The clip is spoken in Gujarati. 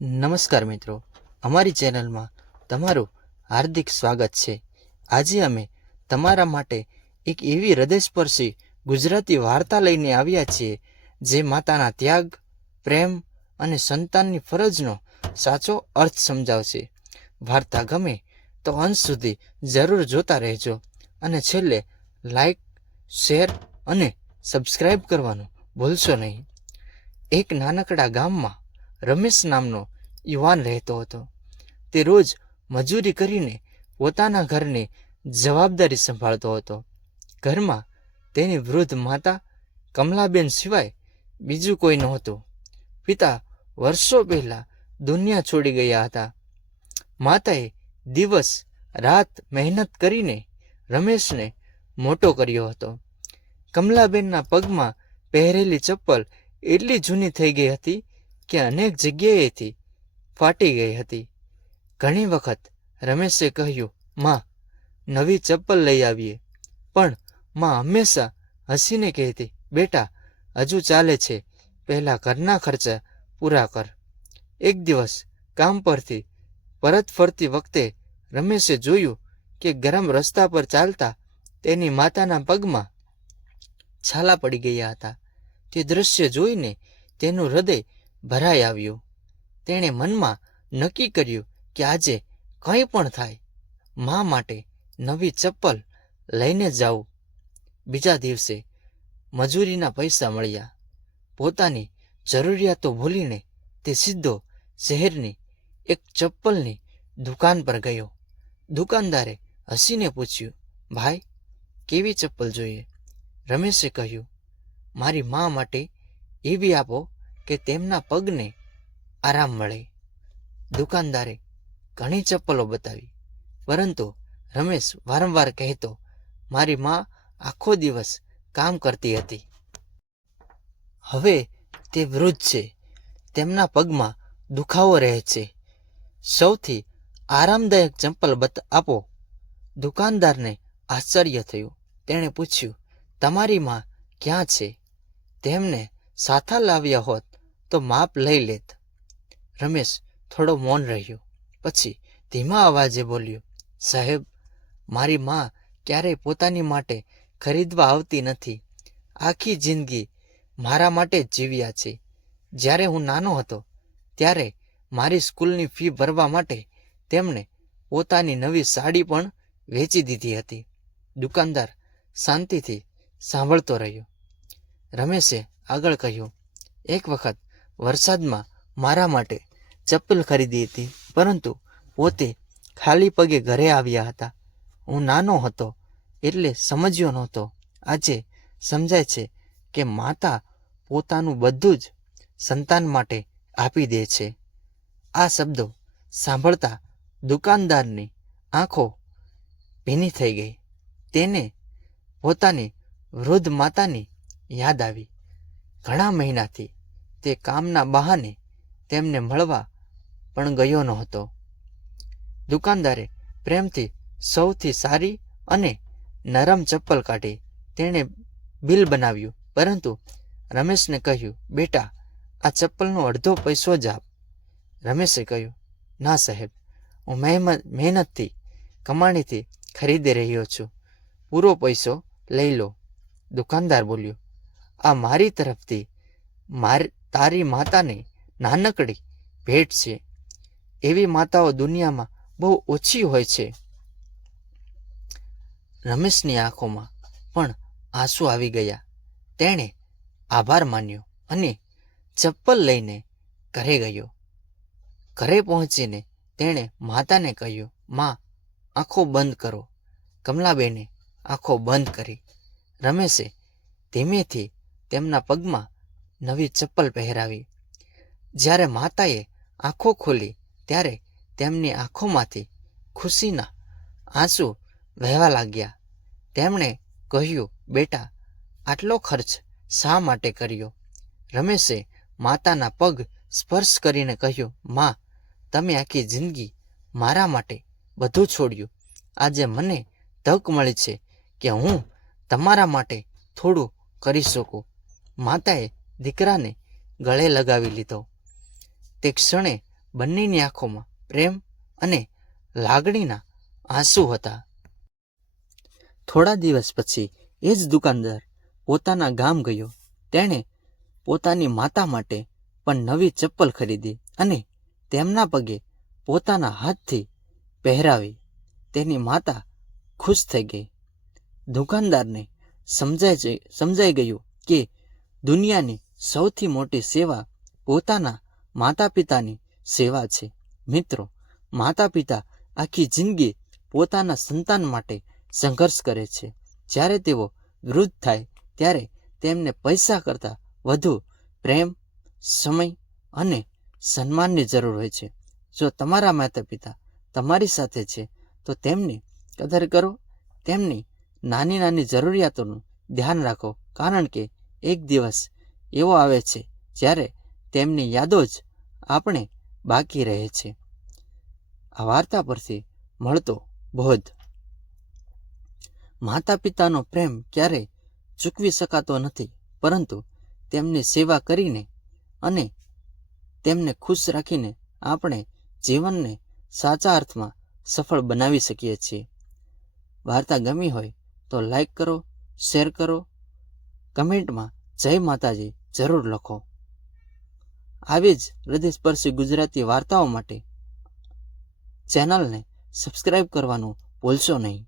નમસ્કાર મિત્રો, અમારી ચેનલમાં તમારું હાર્દિક સ્વાગત છે। આજે અમે તમારા માટે એક એવી હૃદયસ્પર્શી ગુજરાતી વાર્તા લઈને આવ્યા છીએ જે માતાના ત્યાગ, પ્રેમ અને સંતાનની ફરજનો સાચો અર્થ સમજાવશે। વાર્તા ગમે તો અંત સુધી જરૂર જોતા રહેજો અને છેલ્લે લાઈક, શેર અને સબસ્ક્રાઈબ કરવાનું ભૂલશો નહીં। એક નાનકડા ગામમાં રમેશ નામનો યુવાન રહેતો હતો। તે રોજ મજૂરી કરીને પોતાના ઘરની જવાબદારી સંભાળતો હતો। ઘરમાં તેની વૃદ્ધ માતા કમલાબેન સિવાય બીજું કોઈ નહોતું। પિતા વર્ષો પહેલા દુનિયા છોડી ગયા હતા। માતાએ દિવસ રાત મહેનત કરીને રમેશને મોટો કર્યો હતો। કમલાબેનના પગમાં પહેરેલી ચપ્પલ એટલી જૂની થઈ ગઈ હતી કે અનેક જગ્યાએથી ફાટી ગઈ હતી। ઘણી વખત રમેશે કહ્યું, માં, નવી ચપ્પલ લઈ આવીએ, પણ માં હંમેશા હસીને કહેતી, બેટા, હજુ ચાલે છે, પહેલાં ઘરના ખર્ચા પૂરા કર। એક દિવસ કામ પરથી પરત ફરતી વખતે રમેશે જોયું કે ગરમ રસ્તા પર ચાલતા તેની માતાના પગમાં છાલા પડી ગયા હતા। તે દૃશ્ય જોઈને તેનું હૃદય ભરાઈ આવ્યું। તેણે મનમાં નક્કી કર્યું કે આજે કંઈ પણ થાય, મા માટે નવી ચપ્પલ લઈને જાઉં। બીજા દિવસે મજૂરીના પૈસા મળ્યા। પોતાની જરૂરિયાતો ભૂલીને તે સીધો શહેરની એક ચપ્પલની દુકાન પર ગયો। દુકાનદારે હસીને પૂછ્યું, ભાઈ, કેવી ચપ્પલ જોઈએ? રમેશે કહ્યું, મારી મા માટે એવી આપો કે તેમના પગને આરામ મળે। દુકાનદારે ઘણી ચપ્પલો બતાવી, પરંતુ રમેશ વારંવાર કહેતો, મારી મા આખો દિવસ કામ કરતી હતી, હવે તે વૃદ્ધ છે, તેમના પગમાં દુખાવો રહે છે, સૌથી આરામદાયક ચપ્પલ આપો। દુકાનદારને આશ્ચર્ય થયું। તેણે પૂછ્યું, તમારી મા ક્યાં છે? તેમને સાથા લાવ્યા હોત તો માપ લઈ લેત। રમેશ થોડો મૌન રહ્યો, પછી ધીમા અવાજે બોલ્યો, સાહેબ, મારી મા ક્યારેય પોતાની માટે ખરીદવા આવતી નથી। આખી જિંદગી મારા માટે જ જીવ્યા છે। જ્યારે હું નાનો હતો ત્યારે મારી સ્કૂલની ફી ભરવા માટે તેમણે પોતાની નવી સાડી પણ વેચી દીધી હતી। દુકાનદાર શાંતિથી સાંભળતો રહ્યો। રમેશે આગળ કહ્યું, એક વખત વરસાદમાં મારા માટે ચપ્પલ ખરીદી હતી, પરંતુ પોતે ખાલી પગે ઘરે આવ્યા હતા। હું નાનો હતો એટલે સમજ્યો નહોતો। આજે સમજાય છે કે માતા પોતાનું બધું જ સંતાન માટે આપી દે છે। આ શબ્દો સાંભળતા દુકાનદારની આંખો ભીની થઈ ગઈ। તેને પોતાની વૃદ્ધ માતાની યાદ આવી। ઘણા મહિનાથી તે કામના બહાને તેમને મળવા પણ ગયો નહોતો। દુકાનદારે પ્રેમથી સૌથી સારી અને નરમ ચપ્પલ કાઢી। તેણે બિલ બનાવ્યું, પરંતુ રમેશને કહ્યું, બેટા, આ ચપ્પલનો અડધો પૈસો જ આપ। રમેશે કહ્યું, ના સાહેબ, હું મહેનતથી કમાણીથી ખરીદી રહ્યો છું, પૂરો પૈસો લઈ લો। દુકાનદાર બોલ્યો, આ મારી તરફથી તારી માતાને નાનકડી ભેટ છે। એવી માતાઓ દુનિયામાં બહુ ઓછી હોય છે। રમેશની આંખોમાં પણ આંસુ આવી ગયા। તેણે આભાર માન્યો અને ચપ્પલ લઈને ઘરે ગયો। ઘરે પહોંચીને તેણે માતાને કહ્યું, માં, આંખો બંધ કરો। કમલાબેને આંખો બંધ કરી। રમેશે ધીમેથી તેમના પગમાં નવી ચપ્પલ પહેરાવી। જ્યારે માતાએ આંખો ખોલી ત્યારે તેમની આંખોમાંથી ખુશીના આંસુ વહેવા લાગ્યા। તેમણે કહ્યું, બેટા, આટલો ખર્ચ શા માટે કર્યો? રમેશે માતાના પગ સ્પર્શ કરીને કહ્યું, માં, તમે આખી જિંદગી મારા માટે બધું છોડ્યું। આજે મને તક મળી છે કે હું તમારા માટે થોડું કરી શકું। માતાએ દીકરાને ગળે લગાવી લીધો। તે ક્ષણે બંનેની આંખોમાં પ્રેમ અને લાગણીના આંસુ હતા. થોડા દિવસ પછી એ જ દુકાનદાર પોતાના ગામ ગયો. તેણે પોતાની માતા માટે પણ નવી ચપ્પલ ખરીદી અને તેમના પગે પોતાના હાથથી પહેરાવી. તેની માતા ખુશ થઈ ગઈ. દુકાનદારને સમજાઈ ગયું કે દુનિયાની સૌથી મોટી સેવા પોતાના માતા પિતાની સેવા છે. મિત્રો, માતા પિતા આખી જિંદગી પોતાના સંતાન માટે સંઘર્ષ કરે છે. જ્યારે તેઓ વૃદ્ધ થાય ત્યારે તેમને પૈસા કરતાં વધુ પ્રેમ, સમય અને સન્માનની જરૂર હોય છે. જો તમારા માતા પિતા તમારી સાથે છે તો તેમની કદર કરો, તેમની નાની નાની જરૂરિયાતોનું ધ્યાન રાખો, કારણ કે એક દિવસ એવો આવે છે જ્યારે તેમની યાદો જ આપણે બાકી રહે છે. આ વાર્તા પરથી મળતો બોધ: માતા પિતાનો પ્રેમ ક્યારેય ચૂકવી શકાતો નથી, પરંતુ તેમની સેવા કરીને અને તેમને ખુશ રાખીને આપણે જીવનને સાચા અર્થમાં સફળ બનાવી શકીએ છીએ. વાર્તા ગમી હોય તો લાઈક કરો, શેર કરો, કમેન્ટમાં જય માતાજી જરૂર લખો. આવી જ હૃદયસ્પર્શી ગુજરાતી વાર્તાઓ માટે ચેનલને સબસ્ક્રાઈબ કરવાનું ભૂલશો નહીં.